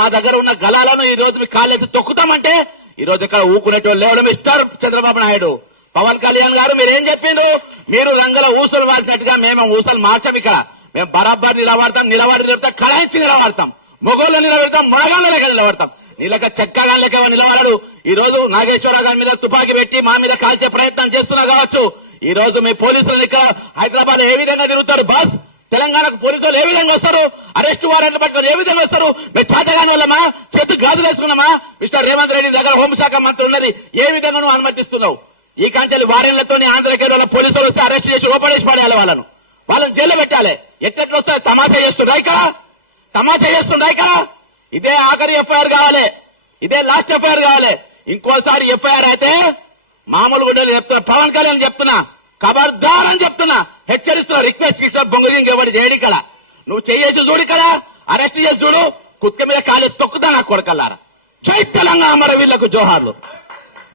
మా దగ్గర ఉన్న గలాలను ఈ రోజు మీ కాళ్ళెత్తి తొక్కుతామంటే ఈ రోజు ఇక్కడ ఊకునేటోళ్ళు లేవడం మిస్టర్ చంద్రబాబు నాయుడు. పవన్ కళ్యాణ్ గారు మీరేం చెప్పిండ్రు? మీరు రంగుల ఊసలు మార్చినట్టుగా మేము ఊసలు మార్చాం. ఇక్కడ మేము బరాబర్ నిలబడతాం, కళాయించి నిలబడతాం, మొగోళ్ళు నిలబెడతాం, మొనగాళ్ళ నిలబడతాం. నీళ్ళక చెక్కగా లెక్క నిలబడడు. ఈ రోజు నాగేశ్వరరావు గారి మీద తుపాకీ పెట్టి మా మీద కాల్చే ప్రయత్నం చేస్తున్నా కావచ్చు. ఈ రోజు మీ పోలీసులు ఇక్కడ హైదరాబాద్ ఏ విధంగా తిరుగుతారు బాస్? తెలంగాణకు పోలీసులు ఏ విధంగా వస్తారు? అరెస్టు వారెంట్ పట్టుకొని ఏ విధంగా వస్తారు? మేము చేతగాని వాళ్ళమా? చేతు గాజులు వేసుకున్నామా? మిస్టర్ రేవంత్ రెడ్డి దగ్గర హోంశాఖ మంత్రి ఉన్నది, ఏ విధంగా నువ్వు అనుమతిస్తున్నావు? ఈ కాంచెలు వారెన్లతో ఆంధ్రకేరళ పోలీసులు వస్తే అరెస్ట్ చేసి లోపడేసి పడేయాలి, వాళ్ళని జైల్లో పెట్టాలి. ఎట్లెట్లు వస్తాయి? తమాషా చేస్తుండ్రా ఇక్కడ. ఇదే ఆఖరి ఎఫ్ఐఆర్ కావాలి, ఇదే లాస్ట్ ఎఫ్ఐఆర్ కావాలి. ఇంకోసారి ఎఫ్ఐఆర్ అయితే మామూలు కూడా చెప్తున్నా, పవన్ కళ్యాణ్ చెప్తున్నా, ఖబర్దార్ అని చెప్తున్నా, హెచ్చరిస్తున్నా. రిక్వెస్ట్ ఇట్లా బొంగుదింగ్ ఎవరు చేయడు ఇక్కడ. నువ్వు చేసి చూడు, ఇక్కడ అరెస్ట్ చేసి చూడు, కుక్క మీద కాలు తొక్కుతా నా కొడకల్లారా. జై తెలంగాణ, అమరవీరులకు జోహార్లు.